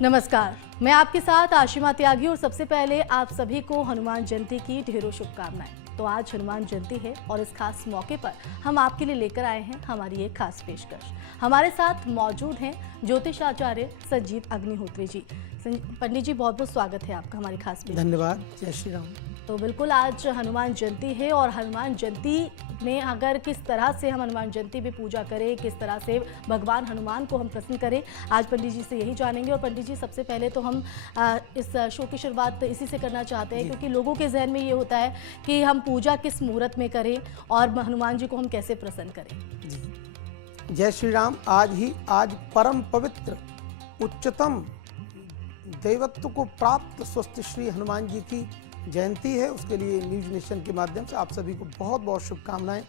नमस्कार, मैं आपके साथ आशिमा त्यागी और सबसे पहले आप सभी को हनुमान जयंती की ढेरों शुभकामनाएं। तो आज हनुमान जयंती है और इस खास मौके पर हम आपके लिए लेकर आए हैं हमारी एक खास पेशकश। हमारे साथ मौजूद हैं ज्योतिषाचार्य संजीव अग्निहोत्री जी। पंडित जी, बहुत बहुत स्वागत है आपका हमारी खास पेशकश। धन्यवाद। जय श्री राम। तो बिल्कुल आज हनुमान जयंती है और हनुमान जयंती में अगर किस तरह से हम हनुमान जयंती में पूजा करें, किस तरह से भगवान हनुमान को हम प्रसन्न करें, आज पंडित जी से यही जानेंगे। और पंडित जी, सबसे पहले तो हम इस शो की शुरुआत इसी से करना चाहते हैं क्योंकि लोगों के जहन में ये होता है कि हम पूजा किस मुहूर्त में करें और हनुमान जी को हम कैसे प्रसन्न करें। जी, जय श्री राम। आज परम पवित्र उच्चतम दैवत्व को प्राप्त स्वस्थ श्री हनुमान जी की जयंती है। उसके लिए न्यूज नेशन के माध्यम से आप सभी को बहुत बहुत शुभकामनाएं।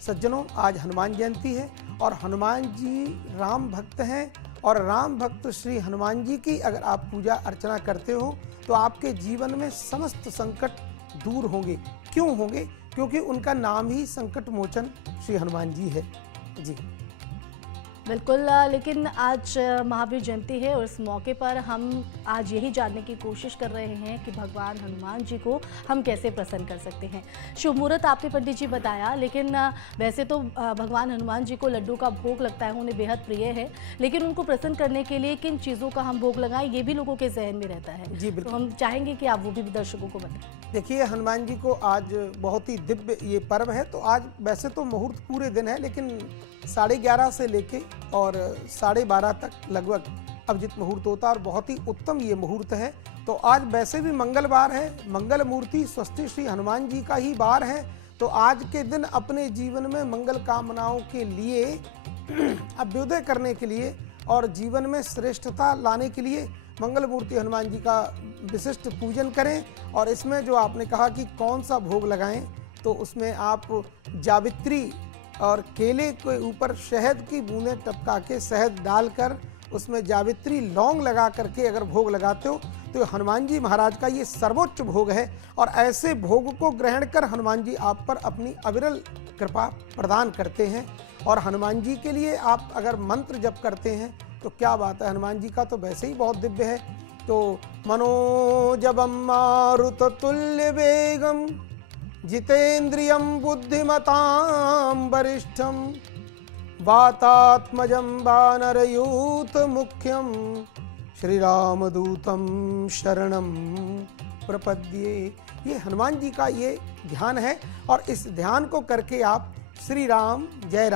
सज्जनों, आज हनुमान जयंती है और हनुमान जी राम भक्त हैं और राम भक्त श्री हनुमान जी की अगर आप पूजा अर्चना करते हो तो आपके जीवन में समस्त संकट दूर होंगे। क्यों होंगे? क्योंकि उनका नाम ही संकट मोचन श्री हनुमान जी है। जी बिल्कुल, लेकिन आज महावीर जयंती है और इस मौके पर हम आज यही जानने की कोशिश कर रहे हैं कि भगवान हनुमान जी को हम कैसे प्रसन्न कर सकते हैं। शुभ मुहूर्त आपने पंडित जी बताया, लेकिन वैसे तो भगवान हनुमान जी को लड्डू का भोग लगता है, उन्हें बेहद प्रिय है, लेकिन उनको प्रसन्न करने के लिए किन चीज़ों का हम भोग लगाएं, ये भी लोगों के जहन में रहता है। जी बिल्कुल। तो हम चाहेंगे कि आप वो भी दर्शकों को बताएं। देखिए, हनुमान जी को आज बहुत ही दिव्य ये पर्व है। तो आज वैसे तो मुहूर्त पूरे दिन है, लेकिन 11:30 से लेके और 12:30 तक लगभग अभिजित मुहूर्त होता है और बहुत ही उत्तम ये मुहूर्त है। तो आज वैसे भी मंगलवार है, मंगल मूर्ति स्वस्थ श्री हनुमान जी का ही वार है। तो आज के दिन अपने जीवन में मंगल कामनाओं के लिए अभ्युदय करने के लिए और जीवन में श्रेष्ठता लाने के लिए मंगल मूर्ति हनुमान जी का विशिष्ट पूजन करें। और इसमें जो आपने कहा कि कौन सा भोग लगाएं, तो उसमें आप जावित्री और केले के ऊपर शहद की बूंदें टपका के शहद डालकर उसमें जावित्री लौंग लगा करके अगर भोग लगाते हो तो हनुमान जी महाराज का ये सर्वोच्च भोग है। और ऐसे भोग को ग्रहण कर हनुमान जी आप पर अपनी अविरल कृपा प्रदान करते हैं। और हनुमान जी के लिए आप अगर मंत्र जप करते हैं तो क्या बात है, हनुमान जी का तो वैसे ही बहुत दिव्य है। तो मनोजवम मारुत तुल्य वेगम जितेन्द्रियं बुद्धिमतां वरिष्ठं वातात्मजं वानरयूथ मुख्यं श्री रामदूतं शरणं प्रपद्ये। ये हनुमान जी का ये ध्यान है और इस ध्यान को करके आप श्री राम जय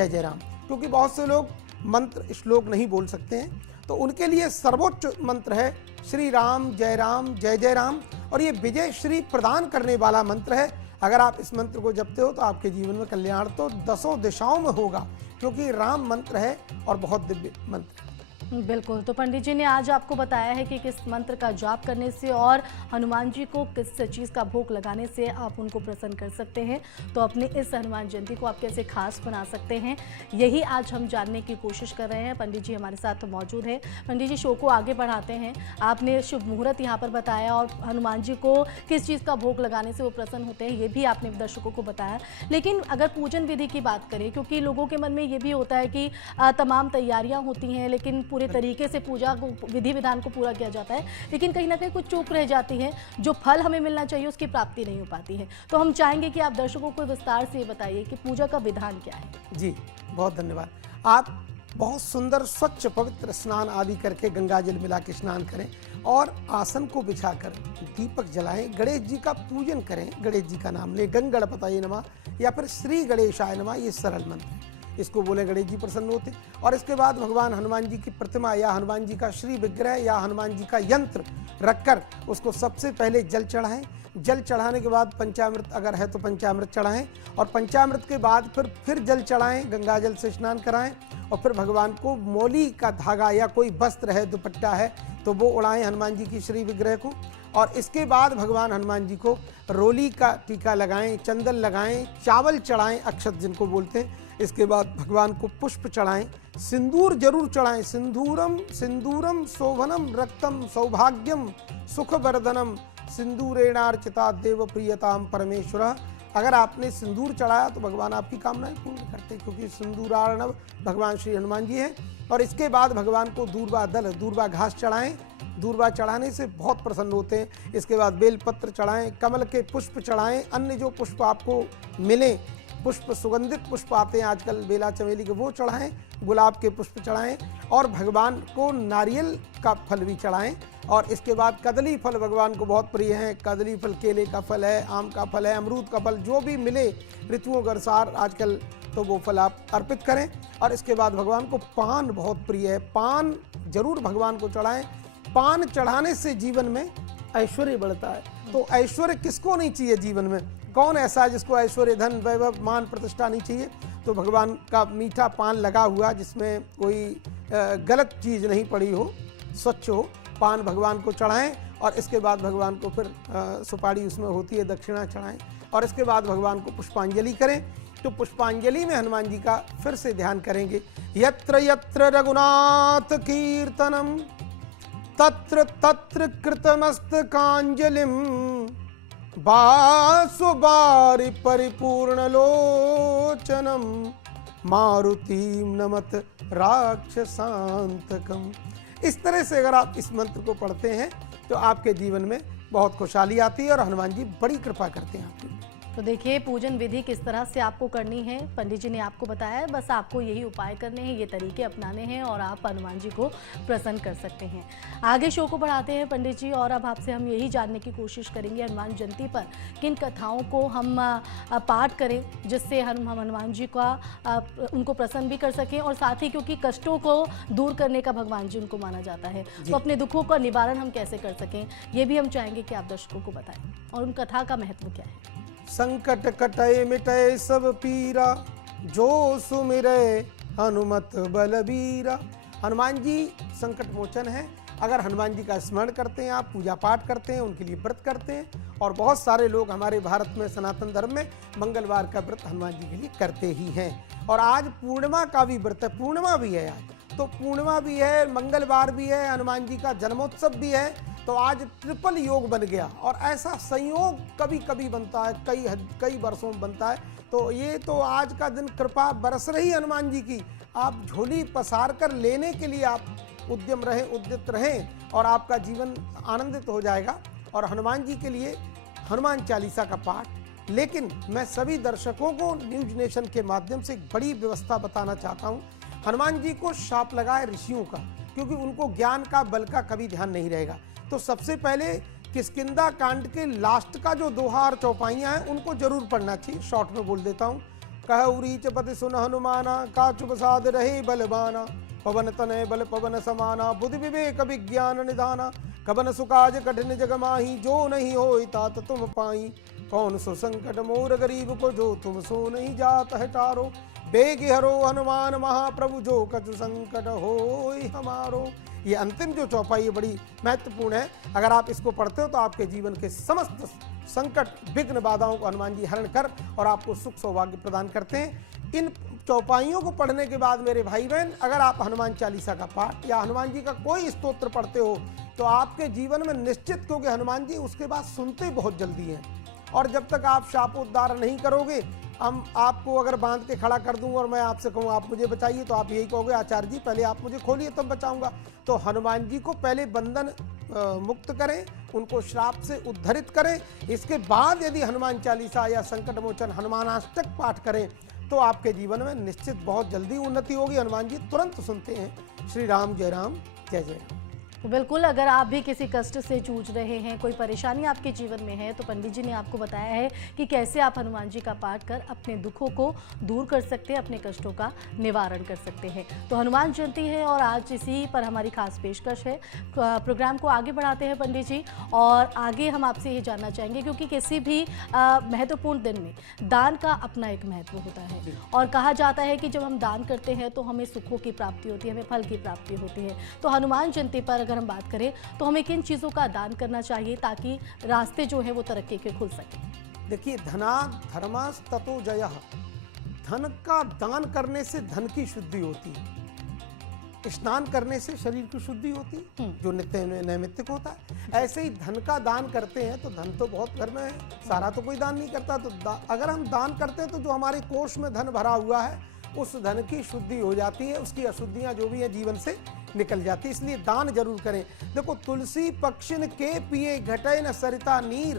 जय राम, क्योंकि बहुत से लोग मंत्र श्लोक नहीं बोल सकते हैं, तो उनके लिए सर्वोच्च मंत्र है श्री राम जय जय राम। और ये विजय श्री प्रदान करने वाला मंत्र है। अगर आप इस मंत्र को जपते हो तो आपके जीवन में कल्याण तो 10 दिशाओं में होगा, क्योंकि राम मंत्र है और बहुत दिव्य मंत्र है। बिल्कुल, तो पंडित जी ने आज आपको बताया है कि किस मंत्र का जाप करने से और हनुमान जी को किस चीज़ का भोग लगाने से आप उनको प्रसन्न कर सकते हैं। तो अपने इस हनुमान जयंती को आप कैसे खास बना सकते हैं, यही आज हम जानने की कोशिश कर रहे हैं। पंडित जी हमारे साथ मौजूद हैं। पंडित जी, शो को आगे बढ़ाते हैं। आपने शुभ मुहूर्त यहाँ पर बताया और हनुमान जी को किस चीज़ का भोग लगाने से वो प्रसन्न होते हैं, ये भी आपने दर्शकों को बताया। लेकिन अगर पूजन विधि की बात करें, क्योंकि लोगों के मन में ये भी होता है कि तमाम तैयारियाँ होती हैं लेकिन पूरे तरीके से पूजा को, विधि विधान को पूरा किया जाता है, लेकिन कहीं ना कहीं कुछ चूक रह जाती है, जो फल हमें मिलना चाहिए उसकी प्राप्ति नहीं हो पाती है। तो हम चाहेंगे कि आप दर्शकों को विस्तार से बताइए कि पूजा का विधान क्या है। जी बहुत धन्यवाद। आप बहुत सुंदर स्वच्छ पवित्र स्नान आदि करके गंगा जल मिला के स्नान करें और आसन को बिछाकर दीपक जलाएं, गणेश जी का पूजन करें, गणेश जी का नाम लें, गणपतये नमः या फिर श्री गणेशाय नमः, ये सरल मंत्र है, इसको बोले गणेश जी प्रसन्न होते। और इसके बाद भगवान हनुमान जी की प्रतिमा या हनुमान जी का श्री विग्रह या हनुमान जी का यंत्र रखकर उसको सबसे पहले जल चढ़ाएं। जल चढ़ाने के बाद पंचामृत अगर है तो पंचामृत चढ़ाएं और पंचामृत के बाद फिर जल चढ़ाएं, गंगा जल से स्नान कराएं और फिर भगवान को मौली का धागा या कोई वस्त्र है, दुपट्टा है, तो वो उड़ाएं हनुमान जी की श्री विग्रह को। और इसके बाद भगवान हनुमान जी को रोली का टीका लगाएं, चंदन लगाएं, चावल चढ़ाएं, अक्षत जिनको बोलते हैं। इसके बाद भगवान को पुष्प चढ़ाएं, सिंदूर जरूर चढ़ाएं। सिंदूरम सिंदूरम शोभनम रक्तम सौभाग्यम सुखवर्धनम सिंदूरेणार्चिता देव प्रियताम परमेश्वर अगर आपने सिंदूर चढ़ाया तो भगवान आपकी कामनाएं पूर्ण करते हैं, क्योंकि सिंदूरार्णव भगवान श्री हनुमान जी हैं। और इसके बाद भगवान को दूर्वा दल, दूर्वा घास चढ़ाएं। दूर्वा चढ़ाने से बहुत प्रसन्न होते हैं। इसके बाद बेलपत्र चढ़ाएं, कमल के पुष्प चढ़ाएं, अन्य जो पुष्प आपको मिले, पुष्प सुगंधित पुष्प आते हैं आजकल बेला चमेली के, वो चढ़ाएं, गुलाब के पुष्प चढ़ाएं और भगवान को नारियल का फल भी चढ़ाएं। और इसके बाद कदली फल भगवान को बहुत प्रिय है। कदली फल, केले का फल है, आम का फल है, अमरूद का फल, जो भी मिले ऋतुओं के अनुसार आजकल, तो वो फल आप अर्पित करें। और इसके बाद भगवान को पान बहुत प्रिय है, पान जरूर भगवान को चढ़ाएं। पान चढ़ाने से जीवन में ऐश्वर्य बढ़ता है। तो ऐश्वर्य किसको नहीं चाहिए जीवन में? कौन ऐसा है जिसको ऐश्वर्य, धन, वैभव, मान, प्रतिष्ठा नहीं चाहिए? तो भगवान का मीठा पान लगा हुआ, जिसमें कोई गलत चीज़ नहीं पड़ी हो, स्वच्छ हो, पान भगवान को चढ़ाएं। और इसके बाद भगवान को फिर सुपारी उसमें होती है, दक्षिणा चढ़ाएं। और इसके बाद भगवान को पुष्पांजलि करें। तो पुष्पांजलि में हनुमान जी का फिर से ध्यान करेंगे। यत्र यत्र रघुनाथ कीर्तनम तत्र तत्र कृतमस्तकांजलिम बासुबारि परिपूर्ण लोचनम मारुतिम नमत राक्षसांतकम। इस तरह से अगर आप इस मंत्र को पढ़ते हैं तो आपके जीवन में बहुत खुशहाली आती है और हनुमान जी बड़ी कृपा करते हैं आपकी। तो देखिए पूजन विधि किस तरह से आपको करनी है, पंडित जी ने आपको बताया है। बस आपको यही उपाय करने हैं, ये तरीके अपनाने हैं और आप हनुमान जी को प्रसन्न कर सकते हैं। आगे शो को बढ़ाते हैं पंडित जी, और अब आपसे हम यही जानने की कोशिश करेंगे हनुमान जयंती पर किन कथाओं को हम पाठ करें जिससे हम हनुमान जी का उनको प्रसन्न भी कर सकें, और साथ ही क्योंकि कष्टों को दूर करने का भगवान जी उनको माना जाता है, तो अपने दुखों का निवारण हम कैसे कर सकें, ये भी हम चाहेंगे कि आप दर्शकों को बताएं, और उन कथा का महत्व क्या है। संकट कटय मिटय सब पीरा, जो सुमिरै हनुमत बलबीरा। हनुमान जी संकट मोचन है। अगर हनुमान जी का स्मरण करते हैं, आप पूजा पाठ करते हैं, उनके लिए व्रत करते हैं, और बहुत सारे लोग हमारे भारत में सनातन धर्म में मंगलवार का व्रत हनुमान जी के लिए करते ही हैं। और आज पूर्णिमा का भी व्रत है, पूर्णिमा भी है आज, तो पूर्णिमा भी है, मंगलवार भी है, हनुमान जी का जन्मोत्सव भी है। तो आज ट्रिपल योग बन गया, और ऐसा संयोग कभी कभी बनता है, कई वर्षों में बनता है। तो ये तो आज का दिन कृपा बरस रही हनुमान जी की। आप झोली पसार कर लेने के लिए आप उद्यम रहें, उद्यत रहें, और आपका जीवन आनंदित हो जाएगा। और हनुमान जी के लिए हनुमान चालीसा का पाठ। लेकिन मैं सभी दर्शकों को न्यूज नेशन के माध्यम से एक बड़ी व्यवस्था बताना चाहता हूँ। हनुमान जी को शाप लगाए ऋषियों का, क्योंकि उनको ज्ञान का, बल का कभी ध्यान नहीं रहेगा। तो सबसे पहले किष्किंधा कांड के लास्ट का जो दोहा और चौपाइयाँ हैं उनको जरूर पढ़ना चाहिए। शॉर्ट में बोल देता हूँ। कहु रीच पति सुन हनुमाना, काचु प्रसाद रहे बलबाना, पवन तनय बल पवन समाना, बुद्धि विवेक विज्ञान निधाना, कबन सुकाज कठिन जग माही, जो नहीं होई तात तुम पाई, कौन सो संकट मोर गरीब को, जो तुम सो नहीं जात है टारो, बेग हरो हनुमान महाप्रभु, जो कछु संकट होई हमारो। ये अंतिम जो चौपाई है बड़ी महत्वपूर्ण है। अगर आप इसको पढ़ते हो तो आपके जीवन के समस्त संकट, विघ्न, बाधाओं को हनुमान जी हरण कर और आपको सुख सौभाग्य प्रदान करते हैं। इन चौपाइयों को पढ़ने के बाद मेरे भाई बहन, अगर आप हनुमान चालीसा का पाठ या हनुमान जी का कोई स्तोत्र पढ़ते हो तो आपके जीवन में निश्चित, क्योंकि हनुमान जी उसके बाद सुनते बहुत जल्दी हैं, और जब तक आप शापोद्धार नहीं करोगे, हम आपको अगर बांध के खड़ा कर दूं और मैं आपसे कहूं आप मुझे बचाइए, तो आप यही कहोगे आचार्य जी पहले आप मुझे खोलिए तब बचाऊंगा। तो हनुमान जी को पहले बंधन मुक्त करें, उनको श्राप से उद्धरित करें। इसके बाद यदि हनुमान चालीसा या संकट मोचन हनुमानाष्टक पाठ करें तो आपके जीवन में निश्चित बहुत जल्दी उन्नति होगी। हनुमान जी तुरंत सुनते हैं। श्री राम जय राम, जय जय राम। तो बिल्कुल, अगर आप भी किसी कष्ट से जूझ रहे हैं, कोई परेशानी आपके जीवन में है, तो पंडित जी ने आपको बताया है कि कैसे आप हनुमान जी का पाठ कर अपने दुखों को दूर कर सकते हैं, अपने कष्टों का निवारण कर सकते हैं। तो हनुमान जयंती है और आज इसी पर हमारी खास पेशकश है। प्रोग्राम को आगे बढ़ाते हैं पंडित जी, और आगे हम आपसे ये जानना चाहेंगे, क्योंकि किसी भी महत्वपूर्ण दिन में दान का अपना एक महत्व होता है, और कहा जाता है कि जब हम दान करते हैं तो हमें सुखों की प्राप्ति होती है, हमें फल की प्राप्ति होती है। तो हनुमान जयंती पर अगर हम बात करें तो हमें किन चीजों का दान करना चाहिए ताकि रास्ते जो है वो तरक्की के खुल सके। देखिए, धनात् धर्मास् ततो जयः। धन का दान करने से धन की शुद्धि होती है। स्नान करने से शरीर की शुद्धि होती है, जो नित्य नैमित्तिक होता है। ऐसे ही धन का दान करते हैं तो धन तो बहुत घर में है, सारा तो कोई दान नहीं करता। तो अगर हम दान करते हैं तो जो हमारे कोष में धन भरा हुआ है उस धन की शुद्धि हो जाती है, उसकी अशुद्धियां जो भी है जीवन से निकल जाती है। इसलिए दान जरूर करें। देखो, तुलसी पक्षिन के पिए घटे न सरिता नीर,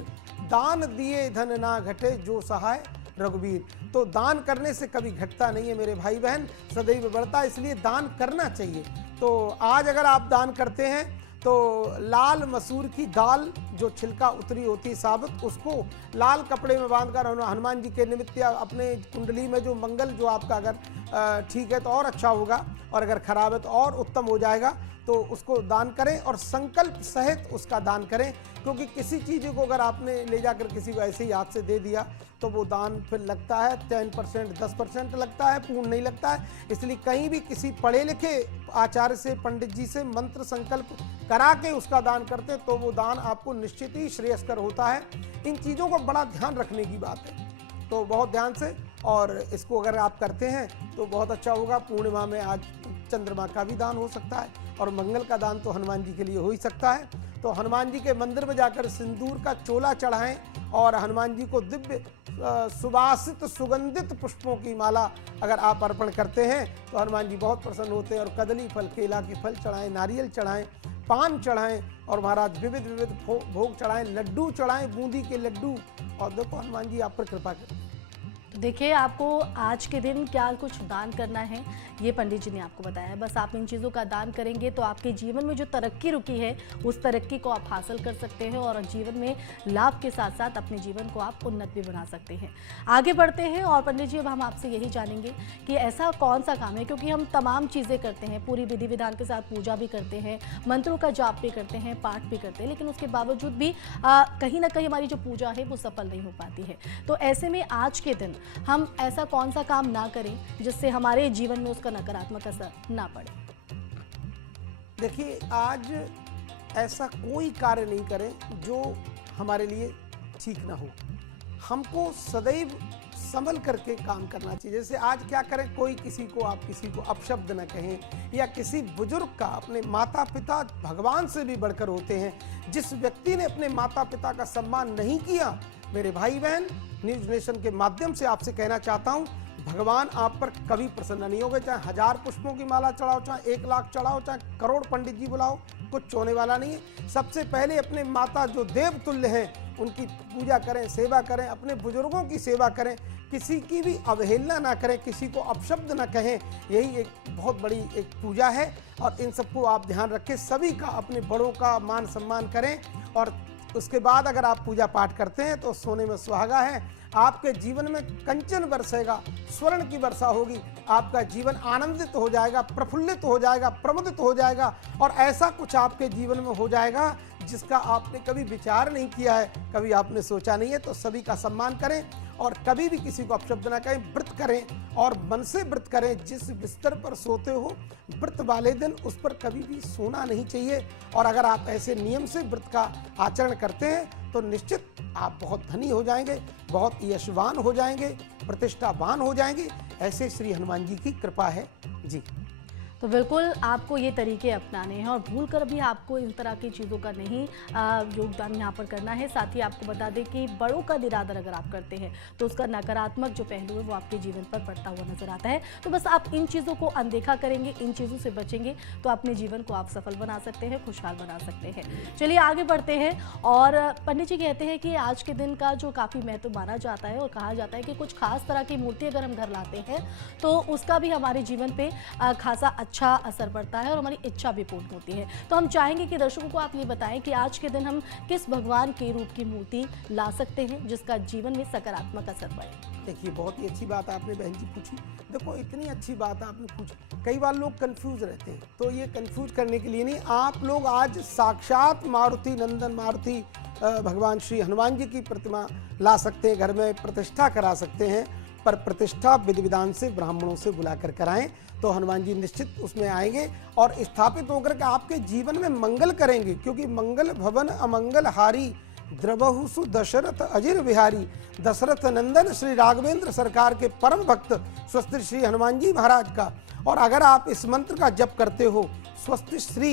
दान दिए धन ना घटे जो सहाय रघुवीर। तो दान करने से कभी घटता नहीं है मेरे भाई बहन, सदैव बढ़ता है, इसलिए दान करना चाहिए। तो आज अगर आप दान करते हैं तो लाल मसूर की दाल जो छिलका उतरी होती है साबुत, उसको लाल कपड़े में बांधकर हनुमान जी के निमित्त या अपने कुंडली में जो मंगल जो आपका अगर ठीक है तो और अच्छा होगा, और अगर खराब है तो और उत्तम हो जाएगा। तो उसको दान करें और संकल्प सहित उसका दान करें, क्योंकि किसी चीज़ को अगर आपने ले जाकर किसी को ऐसे ही हाथ से दे दिया तो वो दान फिर लगता है 10%, 10% लगता है, पूर्ण नहीं लगता है। इसलिए कहीं भी किसी पढ़े लिखे आचार्य से, पंडित जी से मंत्र संकल्प करा के उसका दान करते तो वो दान आपको निश्चित ही श्रेयस्कर होता है। इन चीज़ों को बड़ा ध्यान रखने की बात है, तो बहुत ध्यान से, और इसको अगर आप करते हैं तो बहुत अच्छा होगा। पूर्णिमा में आज चंद्रमा का भी दान हो सकता है, और मंगल का दान तो हनुमान जी के लिए हो ही सकता है। तो हनुमान जी के मंदिर में जाकर सिंदूर का चोला चढ़ाएं और हनुमान जी को दिव्य सुवासित सुगंधित पुष्पों की माला अगर आप अर्पण करते हैं तो हनुमान जी बहुत प्रसन्न होते हैं। और कदली फल, केला के फल चढ़ाएं, नारियल चढ़ाएं, पान चढ़ाएं, और महाराज विविध विविध भोग चढ़ाएं, लड्डू चढ़ाएं, बूंदी के लड्डू, और देखो हनुमान जी आप पर कृपा करें। देखिए, आपको आज के दिन क्या कुछ दान करना है ये पंडित जी ने आपको बताया है। बस आप इन चीज़ों का दान करेंगे तो आपके जीवन में जो तरक्की रुकी है उस तरक्की को आप हासिल कर सकते हैं, और जीवन में लाभ के साथ साथ अपने जीवन को आप उन्नत भी बना सकते हैं। आगे बढ़ते हैं और पंडित जी अब हम आपसे यही जानेंगे कि ऐसा कौन सा काम है, क्योंकि हम तमाम चीज़ें करते हैं, पूरी विधि विधान के साथ पूजा भी करते हैं, मंत्रों का जाप भी करते हैं, पाठ भी करते हैं, लेकिन उसके बावजूद भी कहीं ना कहीं हमारी जो पूजा है वो सफल नहीं हो पाती है। तो ऐसे में आज के दिन हम ऐसा कौन सा काम ना करें जिससे हमारे जीवन में उसका नकारात्मक असर ना पड़े? देखिए, आज ऐसा कोई कार्य नहीं करें जो हमारे लिए ठीक ना हो। हमको सदैव संभल करके काम करना चाहिए। जैसे आज क्या करें, कोई किसी को अपशब्द न कहें, या किसी बुजुर्ग का, अपने माता पिता भगवान से भी बढ़कर होते हैं। जिस व्यक्ति ने अपने माता पिता का सम्मान नहीं किया, मेरे भाई बहन, न्यूज नेशन के माध्यम से आपसे कहना चाहता हूं, भगवान आप पर कभी प्रसन्न नहीं होगा। चाहे 1000 पुष्पों की माला चढ़ाओ, चाहे 1 लाख चढ़ाओ, चाहे करोड़ पंडित जी बुलाओ, कुछ होने वाला नहीं है। सबसे पहले अपने माता जो देव तुल्य हैं उनकी पूजा करें, सेवा करें, अपने बुजुर्गों की सेवा करें, किसी की भी अवहेलना ना करें, किसी को अपशब्द ना कहें। यही एक बहुत बड़ी एक पूजा है, और इन सबको आप ध्यान रखें। सभी का, अपने बड़ों का मान सम्मान करें, और उसके बाद अगर आप पूजा पाठ करते हैं तो सोने में सुहागा है। आपके जीवन में कंचन बरसेगा, स्वर्ण की वर्षा होगी, आपका जीवन आनंदित हो जाएगा, प्रफुल्लित हो जाएगा, प्रमुदित हो जाएगा, और ऐसा कुछ आपके जीवन में हो जाएगा जिसका आपने कभी विचार नहीं किया है, कभी आपने सोचा नहीं है। तो सभी का सम्मान करें, और कभी भी किसी को अपशब्द ना कहें। व्रत करें, और मन से व्रत करें। जिस बिस्तर पर सोते हो व्रत वाले दिन उस पर कभी भी सोना नहीं चाहिए। और अगर आप ऐसे नियम से व्रत का आचरण करते हैं तो निश्चित आप बहुत धनी हो जाएंगे, बहुत यशवान हो जाएंगे, प्रतिष्ठावान हो जाएंगे। ऐसे श्री हनुमान जी की कृपा है जी। तो बिल्कुल आपको ये तरीके अपनाने हैं, और भूलकर भी आपको इन तरह की चीज़ों का नहीं योगदान यहाँ पर करना है। साथ ही आपको बता दें कि बड़ों का निरादर अगर आप करते हैं तो उसका नकारात्मक जो पहलू है वो आपके जीवन पर पड़ता हुआ नजर आता है। तो बस आप इन चीज़ों को अनदेखा करेंगे, इन चीज़ों से बचेंगे तो अपने जीवन को आप सफल बना सकते हैं, खुशहाल बना सकते हैं। चलिए आगे बढ़ते हैं, और पंडित जी कहते हैं कि आज के दिन का जो काफ़ी महत्व माना जाता है, और कहा जाता है कि कुछ खास तरह की मूर्ति अगर हम घर लाते हैं तो उसका भी हमारे जीवन पर खासा अच्छा असर पड़ता है, और हमारी इच्छा भी पूर्ण होती है। तो हम चाहेंगे कि दर्शकों को आप ये बताएं कि आज के दिन हम किस भगवान के रूप की मूर्ति ला सकते हैं जिसका जीवन में सकारात्मक असर पड़े। देखिए, बहुत ही अच्छी बात आपने बहन जी पूछी। देखो, इतनी अच्छी बात आपने पूछी। कई बार लोग कंफ्यूज रहते हैं, तो ये कंफ्यूज करने के लिए नहीं, आप लोग आज साक्षात मारुति नंदन, मारुति भगवान श्री हनुमान जी की प्रतिमा ला सकते हैं, घर में प्रतिष्ठा करा सकते हैं। पर प्रतिष्ठा विधि विधान से ब्राह्मणों से बुलाकर कराएं तो हनुमान जी निश्चित उसमें आएंगे और स्थापित होकर के आपके जीवन में मंगल करेंगे। क्योंकि मंगल भवन अमंगल हारी द्रवहुसु दशरथ अजिर बिहारी दशरथ नंदन श्री राघवेंद्र सरकार के परम भक्त स्वस्ति श्री हनुमान जी महाराज का। और अगर आप इस मंत्र का जप करते हो, स्वस्ति श्री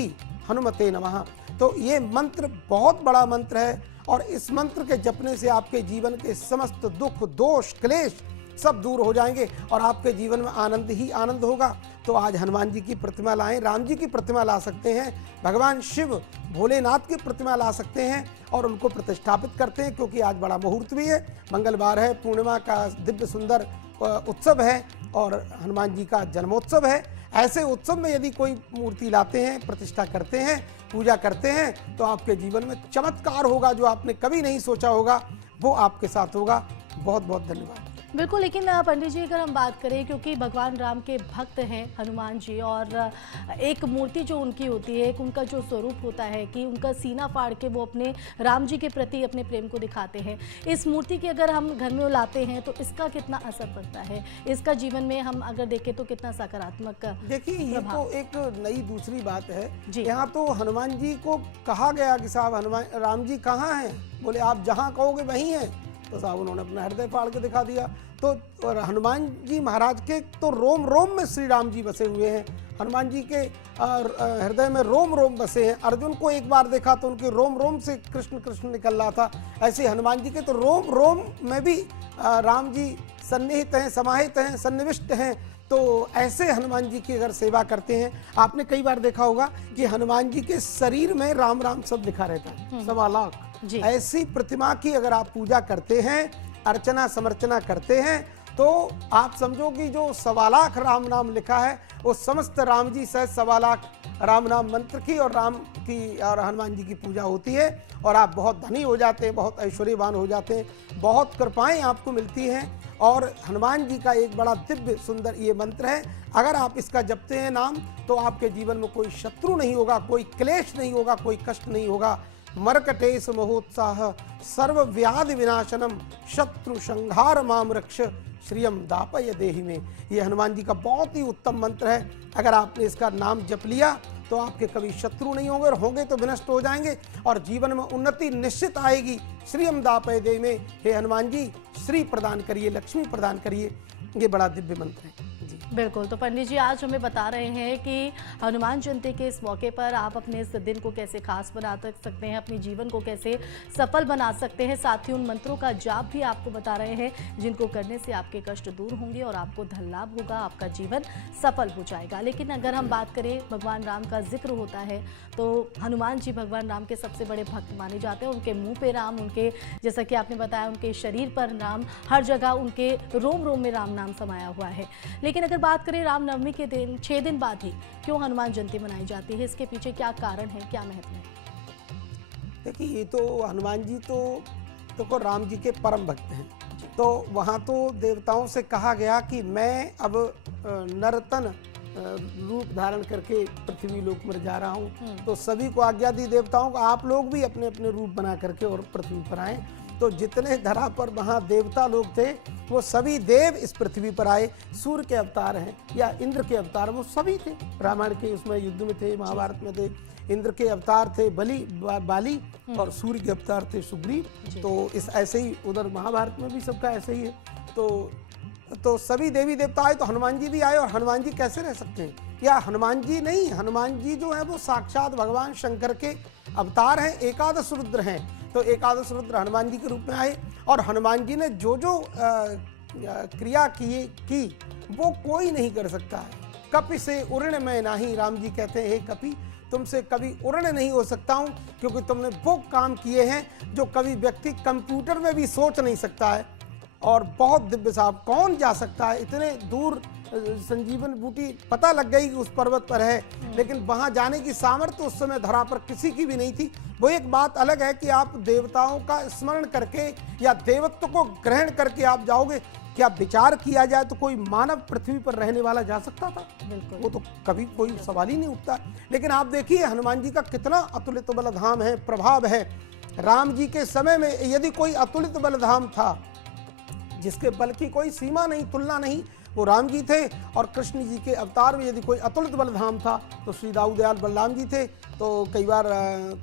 हनुमते नमः, तो ये मंत्र बहुत बड़ा मंत्र है और इस मंत्र के जपने से आपके जीवन के समस्त दुख दोष क्लेश सब दूर हो जाएंगे और आपके जीवन में आनंद ही आनंद होगा। तो आज हनुमान जी की प्रतिमा लाएं, राम जी की प्रतिमा ला सकते हैं, भगवान शिव भोलेनाथ की प्रतिमा ला सकते हैं और उनको प्रतिष्ठापित करते हैं, क्योंकि आज बड़ा मुहूर्त भी है, मंगलवार है, पूर्णिमा का दिव्य सुंदर उत्सव है और हनुमान जी का जन्मोत्सव है। ऐसे उत्सव में यदि कोई मूर्ति लाते हैं, प्रतिष्ठा करते हैं, पूजा करते हैं, तो आपके जीवन में चमत्कार होगा जो आपने कभी नहीं सोचा होगा, वो आपके साथ होगा। बहुत बहुत धन्यवाद। बिल्कुल, लेकिन पंडित जी अगर हम बात करें, क्योंकि भगवान राम के भक्त हैं हनुमान जी, और एक मूर्ति जो उनकी होती है, एक उनका जो स्वरूप होता है कि उनका सीना फाड़ के वो अपने राम जी के प्रति अपने प्रेम को दिखाते हैं, इस मूर्ति की अगर हम घर में लाते हैं तो इसका कितना असर पड़ता है, इसका जीवन में हम अगर देखें तो कितना सकारात्मक? देखिए, ये तो एक नई दूसरी बात है। जी। यहाँ तो हनुमान जी को कहा गया कि साहब हनुमान राम जी कहाँ हैं? बोले आप जहाँ कहोगे वहीं हैं। तो साहब उन्होंने अपना हृदय फाड़ के दिखा दिया। तो और हनुमान जी महाराज के तो रोम रोम में श्री राम जी बसे हुए हैं, हनुमान जी के हृदय में रोम रोम बसे हैं। अर्जुन को एक बार देखा तो उनके रोम रोम से कृष्ण कृष्ण निकल रहा था, ऐसे हनुमान जी के तो रोम रोम में भी राम जी सन्निहित हैं, समाहित हैं, सन्निविष्ट हैं। तो ऐसे हनुमान जी की अगर सेवा करते हैं, आपने कई बार देखा होगा कि हनुमान जी के शरीर में राम राम सब लिखा रहता है, 1.25 लाख। ऐसी प्रतिमा की अगर आप पूजा करते हैं, अर्चना समर्चना करते हैं, तो आप समझो कि जो 1.25 लाख राम नाम लिखा है, वो समस्त राम जी सहित 1.25 लाख राम नाम मंत्र की और राम की और हनुमान जी की पूजा होती है और आप बहुत धनी हो जाते हैं, बहुत ऐश्वर्यवान हो जाते हैं, बहुत कृपाएं आपको मिलती हैं। और हनुमान जी का एक बड़ा दिव्य सुंदर ये मंत्र है, अगर आप इसका जपते हैं नाम, तो आपके जीवन में कोई शत्रु नहीं होगा, कोई क्लेश नहीं होगा, कोई कष्ट नहीं होगा। मरकटेश महोत्साह सर्व व्याधि विनाशनम शत्रु संहार माम रक्ष श्रियम दापय देहि में, ये हनुमान जी का बहुत ही उत्तम मंत्र है। अगर आपने इसका नाम जप लिया तो आपके कभी शत्रु नहीं होंगे, और होंगे तो विनष्ट हो जाएंगे और जीवन में उन्नति निश्चित आएगी। श्रियम दापय देहि में, हे हनुमान जी श्री प्रदान करिए, लक्ष्मी प्रदान करिए, ये बड़ा दिव्य मंत्र है। बिल्कुल, तो पंडित जी आज हमें बता रहे हैं कि हनुमान जयंती के इस मौके पर आप अपने इस दिन को कैसे खास बना सकते हैं, अपने जीवन को कैसे सफल बना सकते हैं, साथ ही उन मंत्रों का जाप भी आपको बता रहे हैं जिनको करने से आपके कष्ट दूर होंगे और आपको धन लाभ होगा, आपका जीवन सफल हो जाएगा। लेकिन अगर हम बात करें, भगवान राम का जिक्र होता है तो हनुमान जी भगवान राम के सबसे बड़े भक्त माने जाते हैं। उनके मुँह पे राम, उनके जैसा कि आपने बताया उनके शरीर पर राम, हर जगह उनके रोम रोम में राम नाम समाया हुआ है। लेकिन अगर बात करें रामनवमी के दिन 6 दिन बाद ही क्यों हनुमान जयंती मनाई जाती है, इसके पीछे क्या कारण है, क्या महत्व है? देखिए, ये तो हनुमान जी तो राम जी के परम भक्त हैं, तो वहाँ तो देवताओं से कहा गया कि मैं अब नर्तन रूप धारण करके पृथ्वी लोक में जा रहा हूँ। तो सभी को आज्ञा दी देवताओं को, आप लोग भी अपने अपने रूप बना करके और पृथ्वी पर आए। तो जितने धरा पर वहाँ देवता लोग थे, वो सभी देव इस पृथ्वी पर आए। सूर्य के अवतार हैं या इंद्र के अवतार, वो सभी थे। रामायण के उसमें युद्ध में थे, महाभारत में थे। इंद्र के अवतार थे बाली और सूर्य के अवतार थे सुग्रीव। तो इस ऐसे ही उधर महाभारत में भी सबका ऐसे ही है। तो सभी देवी देवता आए, तो हनुमान जी भी आए। और हनुमान जी कैसे रह सकते हैं? या हनुमान जी नहीं, हनुमान जी जो है वो साक्षात भगवान शंकर के अवतार हैं, एकादश रुद्र हैं। तो एकादश रुद्र हनुमान जी के रूप में आए और हनुमान जी ने जो क्रिया की वो कोई नहीं कर सकता है। कपि से उर्ण में नाही, राम जी कहते हैं, हे कपि तुमसे कभी उर्ण नहीं हो सकता हूँ, क्योंकि तुमने वो काम किए हैं जो कभी व्यक्ति कंप्यूटर में भी सोच नहीं सकता है। और बहुत दिव्य साहब, कौन जा सकता है इतने दूर? संजीवन बूटी पता लग गई कि उस पर्वत पर है, लेकिन वहां जाने की सामर्थ्य उस समय धरा पर किसी की भी नहीं थी। वो एक बात अलग है कि आप देवताओं का स्मरण करके या देवत्व को ग्रहण करके आप जाओगे। क्या विचार किया जाए तो कोई मानव पृथ्वी पर रहने वाला जा सकता था? बिल्कुल, वो तो कभी कोई सवाल ही नहीं उठता। लेकिन आप देखिए हनुमान जी का कितना अतुलित बलधाम है, प्रभाव है। राम जी के समय में यदि कोई अतुलित बलधाम था जिसके बल की कोई सीमा नहीं, तुलना नहीं, वो राम जी थे। और कृष्ण जी के अवतार में यदि कोई अतुलित बलधाम था तो श्री दाऊदयाल बलराम जी थे। तो कई बार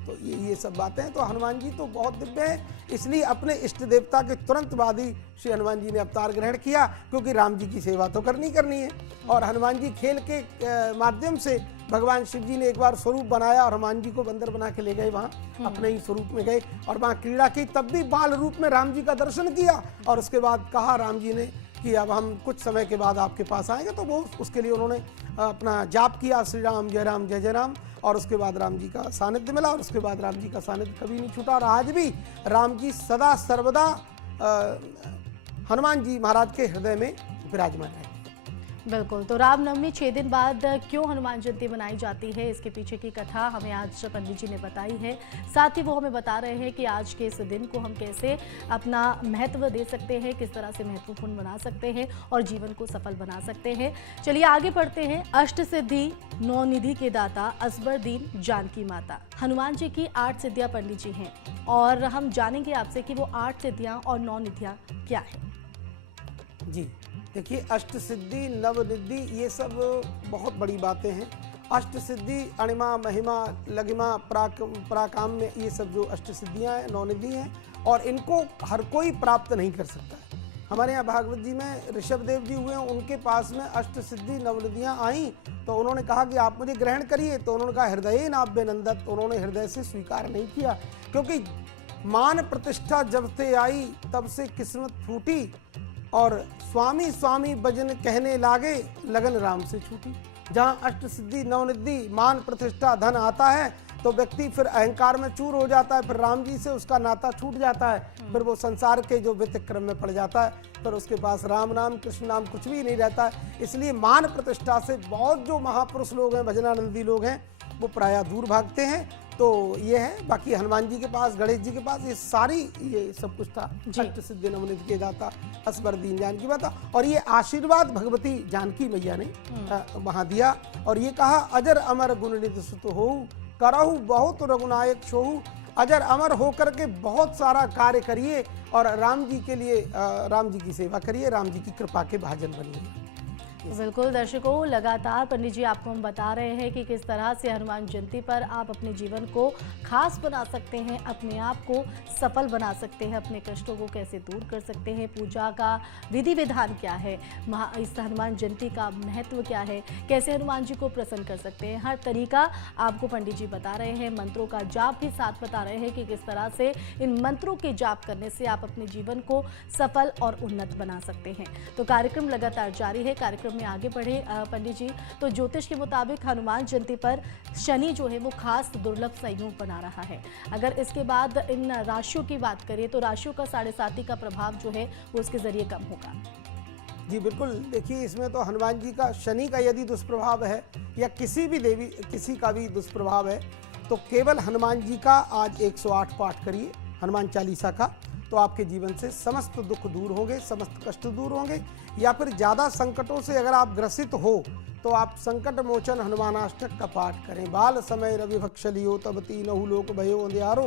तो ये सब बातें हैं। तो हनुमान जी तो बहुत दिव्य हैं, इसलिए अपने इष्ट देवता के तुरंत बाद ही श्री हनुमान जी ने अवतार ग्रहण किया, क्योंकि राम जी की सेवा तो करनी है। और हनुमान जी खेल के माध्यम से भगवान शिव जी ने एक बार स्वरूप बनाया और हनुमान जी को बंदर बना के ले गए, वहाँ अपने ही स्वरूप में गए और वहाँ क्रीड़ा की, तब भी बाल रूप में राम जी का दर्शन किया। और उसके बाद कहा राम जी ने कि अब हम कुछ समय के बाद आपके पास आएंगे, तो वो उसके लिए उन्होंने अपना जाप किया, श्री राम जय जय राम। और उसके बाद राम जी का सानिध्य मिला और उसके बाद राम जी का सानिध्य कभी नहीं छूटा। और आज भी राम जी सदा सर्वदा हनुमान जी महाराज के हृदय में विराजमान है। बिल्कुल। तो रामनवमी 6 दिन बाद क्यों हनुमान जयंती मनाई जाती है, इसके पीछे की कथा हमें आज पंडित जी ने बताई है। साथ ही वो हमें बता रहे हैं कि आज के इस दिन को हम कैसे अपना महत्व दे सकते हैं, किस तरह से महत्वपूर्ण बना सकते हैं और जीवन को सफल बना सकते हैं। चलिए आगे बढ़ते हैं। अष्ट सिद्धि 9 निधि के दाता असबरदीन जानकी माता, हनुमान जी की 8 सिद्धियाँ पंडित जी हैं और हम जानेंगे आपसे कि वो 8 सिद्धियाँ और 9 निधियाँ क्या है। जी देखिए, अष्ट सिद्धि नवनिधि ये सब बहुत बड़ी बातें हैं। अष्ट सिद्धि अणिमा महिमा लगिमा पराकाम में ये सब जो अष्ट सिद्धियाँ हैं, 9 निधि हैं और इनको हर कोई प्राप्त नहीं कर सकता है। हमारे यहाँ भागवत जी में ऋषभ देव जी हुए हैं, उनके पास में अष्ट सिद्धि नवनिधियाँ आईं तो उन्होंने कहा कि आप मुझे ग्रहण करिए, तो उन्होंने कहा हृदय नाभ्य नंदत, तो उन्होंने हृदय से स्वीकार नहीं किया, क्योंकि मान प्रतिष्ठा जब से आई तब से किस्मत फूटी और स्वामी स्वामी भजन कहने लागे लगन राम से छूटी। जहाँ अष्ट सिद्धि नवनिधि मान प्रतिष्ठा धन आता है तो व्यक्ति फिर अहंकार में चूर हो जाता है, फिर राम जी से उसका नाता छूट जाता है, फिर वो संसार के जो व्यतिक्रम में पड़ जाता है, फिर उसके पास राम नाम कृष्ण नाम कुछ भी नहीं रहता है। इसलिए मान प्रतिष्ठा से बहुत जो महापुरुष लोग हैं, भजनानंदी लोग हैं, वो प्रायः दूर भागते हैं। तो ये है। बाकी हनुमान जी के पास, गणेश जी के पास ये सारी ये सब कुछ था। अष्ट सिद्धि नवनिधि के दाता असबरदीन जानकी माता, और ये आशीर्वाद भगवती जानकी मैया ने वहाँ दिया और ये कहा अजर अमर गुणनिधि सुत हो करहु बहुत रघुनायक छोहु। अजर अमर होकर के बहुत सारा कार्य करिए और राम जी के लिए राम जी की सेवा करिए, राम जी की कृपा के भाजन बनिए। बिल्कुल दर्शकों, लगातार पंडित जी आपको हम बता रहे हैं कि किस तरह से हनुमान जयंती पर आप अपने जीवन को खास बना सकते हैं, अपने आप को सफल बना सकते हैं, अपने कष्टों को कैसे दूर कर सकते हैं, पूजा का विधि विधान क्या है, इस हनुमान जयंती का महत्व क्या है, कैसे हनुमान जी को प्रसन्न कर सकते हैं, हर तरीका आपको पंडित जी बता रहे हैं। मंत्रों का जाप भी साथ बता रहे हैं कि किस तरह से इन मंत्रों के जाप करने से आप अपने जीवन को सफल और उन्नत बना सकते हैं। तो कार्यक्रम लगातार जारी है। कार्यक्रम में आगे बढ़े पंडित जी, तो ज्योतिष के मुताबिक हनुमान जयंती पर शनि जो है वो खास दुर्लभ संयोग बना रहा है। अगर इसके बाद इन राशियों की बात करें तो राशियों का 7.5 का प्रभाव जो है वो उसके जरिए कम होगा। जी बिल्कुल। देखिए, इसमें तो हनुमान जी का शनि का यदि दुष्प्रभाव है या किसी भी देवी किसी का भी दुष्प्रभाव है तो केवल हनुमान जी का आज 108 पाठ करिए हनुमान चालीसा का, तो आपके जीवन से समस्त दुख दूर होंगे, समस्त कष्ट दूर होंगे। या फिर ज़्यादा संकटों से अगर आप ग्रसित हो तो आप संकट मोचन हनुमानाष्टक का पाठ करें। बाल समय रवि भक्षलियो तब तीनहु लोक भयो अंधियारो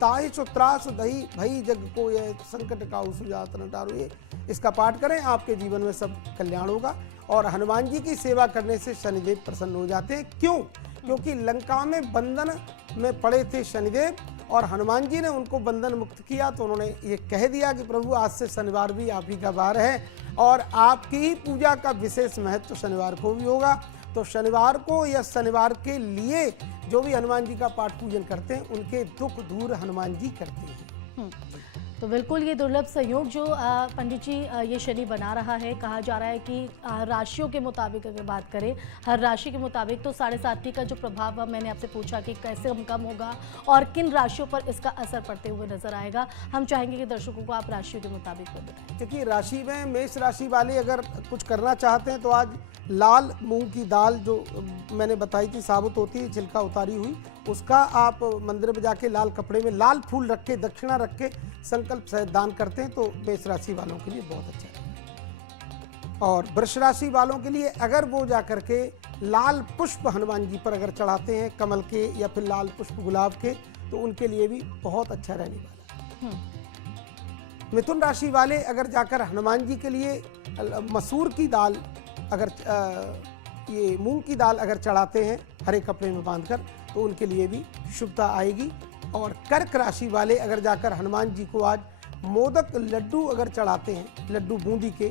ताहि सो त्रास दही भई जग को ये संकट का सुजात न टारो। ये इसका पाठ करें, आपके जीवन में सब कल्याण होगा। और हनुमान जी की सेवा करने से शनिदेव प्रसन्न हो जाते हैं। क्यों? क्योंकि लंका में बंधन में पड़े थे शनिदेव और हनुमान जी ने उनको बंधन मुक्त किया, तो उन्होंने ये कह दिया कि प्रभु आज से शनिवार भी आप ही का वार है और आपकी ही पूजा का विशेष महत्व शनिवार को भी होगा। तो शनिवार को या शनिवार के लिए जो भी हनुमान जी का पाठ पूजन करते हैं उनके दुख दूर हनुमान जी करते हैं। तो बिल्कुल ये दुर्लभ संयोग जो पंडित जी ये शनि बना रहा है, कहा जा रहा है कि राशियों के मुताबिक अगर बात करें, हर राशि के मुताबिक, तो 7.5 का जो प्रभाव मैंने आपसे पूछा कि कैसे कम होगा और किन राशियों पर इसका असर पड़ते हुए नजर आएगा, हम चाहेंगे कि दर्शकों को आप राशियों के मुताबिक बताएं। देखिए, राशि में मेष राशि वाले अगर कुछ करना चाहते हैं तो आज लाल मूंग की दाल जो मैंने बताई थी साबुत होती है, छिलका उतारी हुई, उसका आप मंदिर में जाके लाल कपड़े में लाल फूल रख के दक्षिणा रख के संकल्प सहित दान करते हैं तो मेष राशि वालों के लिए बहुत अच्छा है। और वृष राशि वालों के लिए अगर वो जा करके लाल पुष्प हनुमान जी पर अगर चढ़ाते हैं, कमल के या फिर लाल पुष्प गुलाब के, तो उनके लिए भी बहुत अच्छा रहने वाला है। मिथुन राशि वाले अगर जाकर हनुमान जी के लिए मसूर की दाल अगर ये मूंग की दाल अगर चढ़ाते हैं हरे कपड़े में बांधकर तो उनके लिए भी शुभता आएगी। और कर्क राशि वाले अगर जाकर हनुमान जी को आज मोदक लड्डू अगर चढ़ाते हैं, लड्डू बूंदी के,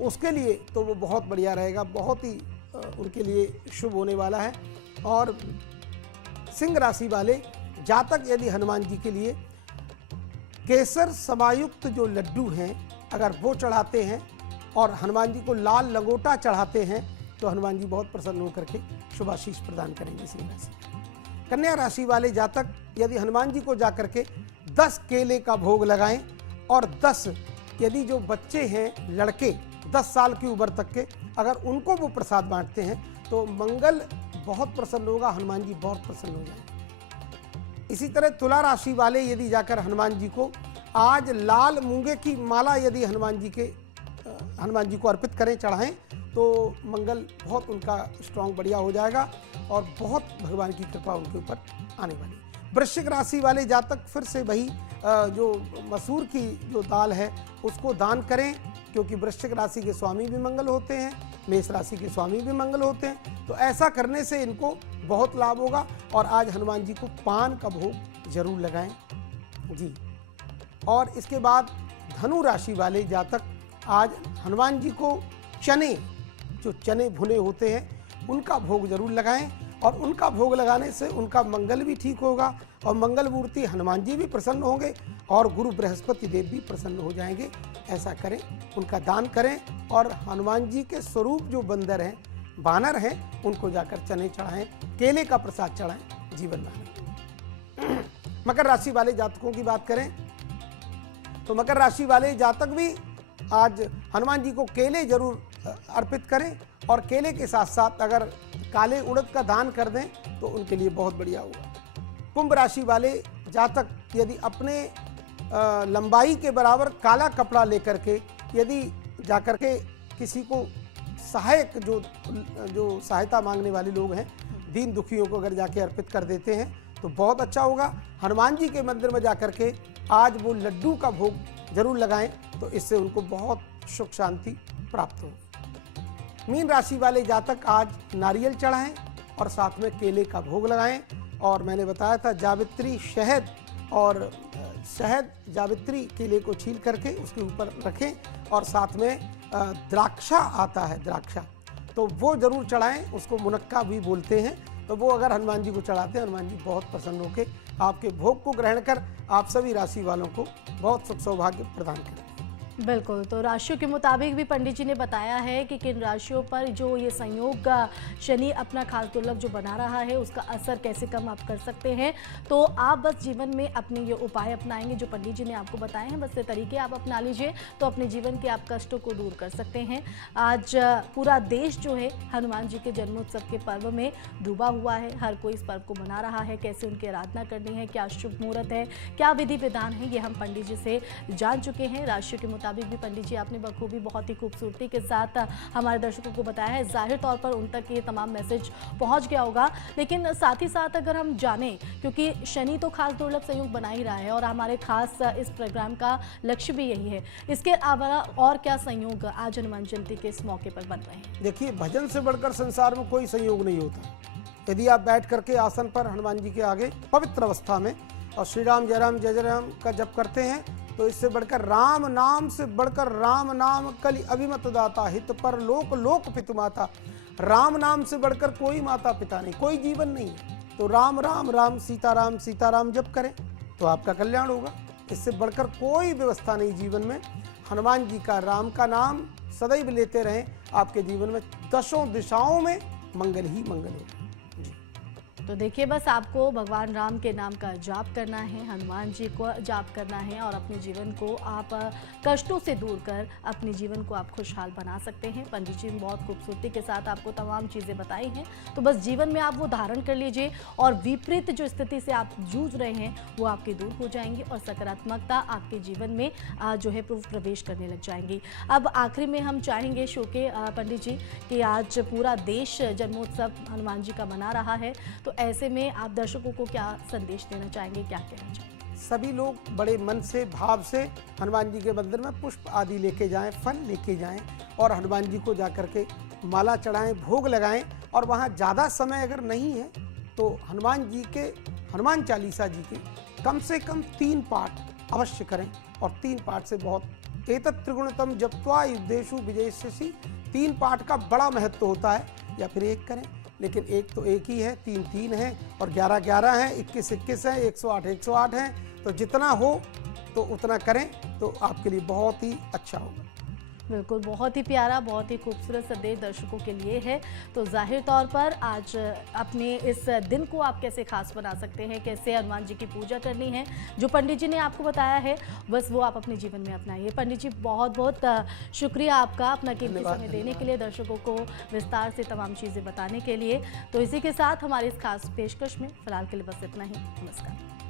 उसके लिए तो वो बहुत बढ़िया रहेगा, बहुत ही उनके लिए शुभ होने वाला है। और सिंह राशि वाले जातक यदि हनुमान जी के लिए केसर समायुक्त जो लड्डू हैं अगर वो चढ़ाते हैं और हनुमान जी को लाल लंगोटा चढ़ाते हैं तो हनुमान जी बहुत प्रसन्न होकर के शुभाशीष प्रदान करेंगे। सिंह राशि कन्या राशि वाले जातक यदि हनुमान जी को जाकर के 10 केले का भोग लगाएं और 10 यदि जो बच्चे हैं लड़के 10 साल की उम्र तक के अगर उनको वो प्रसाद बांटते हैं तो मंगल बहुत प्रसन्न होगा, हनुमान जी बहुत प्रसन्न हो जाएंगे। इसी तरह तुला राशि वाले यदि जाकर हनुमान जी को आज लाल मूंगे की माला यदि हनुमान जी को अर्पित करें, चढ़ाएं तो मंगल बहुत उनका स्ट्रांग बढ़िया हो जाएगा और बहुत भगवान की कृपा उनके ऊपर आने वाली। वृश्चिक राशि वाले जातक फिर से वही जो मसूर की जो दाल है उसको दान करें, क्योंकि वृश्चिक राशि के स्वामी भी मंगल होते हैं, मेष राशि के स्वामी भी मंगल होते हैं, तो ऐसा करने से इनको बहुत लाभ होगा। और आज हनुमान जी को पान का भोग जरूर लगाएं जी। और इसके बाद धनु राशि वाले जातक आज हनुमान जी को चने, जो चने भुने होते हैं उनका भोग जरूर लगाएं और उनका भोग लगाने से उनका मंगल भी ठीक होगा और मंगल मूर्ति हनुमान जी भी प्रसन्न होंगे और गुरु बृहस्पति देव भी प्रसन्न हो जाएंगे। ऐसा करें, उनका दान करें और हनुमान जी के स्वरूप जो बंदर हैं, बानर हैं, उनको जाकर चने चढ़ाएं, केले का प्रसाद चढ़ाएं, जीवन में। मकर राशि वाले जातकों की बात करें तो मकर राशि वाले जातक भी आज हनुमान जी को केले जरूर अर्पित करें और केले के साथ साथ अगर काले उड़द का दान कर दें तो उनके लिए बहुत बढ़िया होगा। कुंभ राशि वाले जातक यदि अपने लंबाई के बराबर काला कपड़ा लेकर के यदि जाकर के किसी को सहायक जो सहायता मांगने वाले लोग हैं, दीन दुखियों को अगर जाके अर्पित कर देते हैं तो बहुत अच्छा होगा। हनुमान जी के मंदिर में जाकर के आज वो लड्डू का भोग जरूर लगाएं तो इससे उनको बहुत सुख शांति प्राप्त हो। मीन राशि वाले जातक आज नारियल चढ़ाएं और साथ में केले का भोग लगाएं। और मैंने बताया था जावित्री शहद जावित्री केले को छील करके उसके ऊपर रखें और साथ में द्राक्षा आता है, द्राक्षा, तो वो जरूर चढ़ाएं, उसको मुनक्का भी बोलते हैं, तो वो अगर हनुमान जी को चढ़ाते हैं हनुमान जी बहुत प्रसन्न होकर आपके भोग को ग्रहण कर आप सभी राशि वालों को बहुत सुख सौभाग्य प्रदान करें। बिल्कुल, तो राशियों के मुताबिक भी पंडित जी ने बताया है कि किन राशियों पर जो ये संयोग का शनि अपना खास दुर्लभ जो बना रहा है उसका असर कैसे कम आप कर सकते हैं। तो आप बस जीवन में अपने ये उपाय अपनाएंगे जो पंडित जी ने आपको बताए हैं, बस ये तरीके आप अपना लीजिए तो अपने जीवन के आप कष्टों को दूर कर सकते हैं। आज पूरा देश जो है हनुमान जी के जन्मोत्सव के पर्व में डूबा हुआ है, हर कोई इस पर्व को मना रहा है, कैसे उनकी आराधना करनी है, क्या शुभ मुहूर्त है, क्या विधि विधान है, ये हम पंडित जी से जान चुके हैं। राशियों के मुताबिक भी पंडित जी आपने बखूबी बहुत ही खूबसूरती के साथ हमारे दर्शकों को बताया है। जाहिर तौर पर उन तक ये तमाम मैसेज पहुंच गया होगा, लेकिन साथ ही साथ अगर हम जानें, क्योंकि शनि तो खास दुर्लभ संयोग बना ही रहा है और हमारे खास इस प्रोग्राम का लक्ष्य भी यही है, इसके अलावा और क्या संयोग आज हनुमान जयंती के इस मौके पर बन रहे हैं? देखिए, भजन से बढ़कर संसार में कोई संयोग नहीं होता। यदि आप बैठ करके आसन पर हनुमान जी के आगे पवित्र अवस्था में और श्री राम जय जय राम का जप करते हैं तो इससे बढ़कर राम नाम से बढ़कर राम नाम कलि अभिमत दाता, हित पर लोक लोक पितु माता। राम नाम से बढ़कर कोई माता पिता नहीं, कोई जीवन नहीं है। तो राम राम राम सीता राम जप करें तो आपका कल्याण होगा। इससे बढ़कर कोई व्यवस्था नहीं जीवन में। हनुमान जी का, राम का नाम सदैव लेते रहें, आपके जीवन में दशों दिशाओं में मंगल ही मंगल होगा। तो देखिए, बस आपको भगवान राम के नाम का जाप करना है, हनुमान जी को जाप करना है और अपने जीवन को आप कष्टों से दूर कर अपने जीवन को आप खुशहाल बना सकते हैं। पंडित जी ने बहुत खूबसूरती के साथ आपको तमाम चीज़ें बताई हैं, तो बस जीवन में आप वो धारण कर लीजिए और विपरीत जो स्थिति से आप जूझ रहे हैं वो आपकी दूर हो जाएंगी और सकारात्मकता आपके जीवन में जो है प्रवेश करने लग जाएंगी। अब आखिरी में हम चाहेंगे शो के पंडित जी कि आज पूरा देश जन्मोत्सव हनुमान जी का मना रहा है, तो ऐसे में आप दर्शकों को क्या संदेश देना चाहेंगे, क्या कहना चाहेंगे? सभी लोग बड़े मन से भाव से हनुमान जी के मंदिर में पुष्प आदि लेके जाएं, फल लेके जाएं और हनुमान जी को जाकर के माला चढ़ाएं, भोग लगाएं। और वहाँ ज़्यादा समय अगर नहीं है तो हनुमान जी के हनुमान चालीसा जी के कम से कम 3 पाठ अवश्य करें। और 3 पाठ से बहुत एतत् त्रिगुणतम जप्त्वा युद्धेषु विजयिष्यसि, 3 पाठ का बड़ा महत्व होता है। या फिर 1 करें, लेकिन 1 तो 1 ही है, 3 3 है और 11 11 है, 21 21 है, 108 108 है। तो जितना हो तो उतना करें तो आपके लिए बहुत ही अच्छा होगा। बिल्कुल, बहुत ही प्यारा, बहुत ही खूबसूरत संदेश दर्शकों के लिए है। तो जाहिर तौर पर आज अपने इस दिन को आप कैसे खास बना सकते हैं, कैसे हनुमान जी की पूजा करनी है, जो पंडित जी ने आपको बताया है, बस वो आप अपने जीवन में अपनाइए। पंडित जी, बहुत बहुत शुक्रिया आपका अपना कीमती समय देने के लिए, दर्शकों को विस्तार से तमाम चीज़ें बताने के लिए। तो इसी के साथ हमारी इस खास पेशकश में फिलहाल के लिए बस इतना ही। नमस्कार।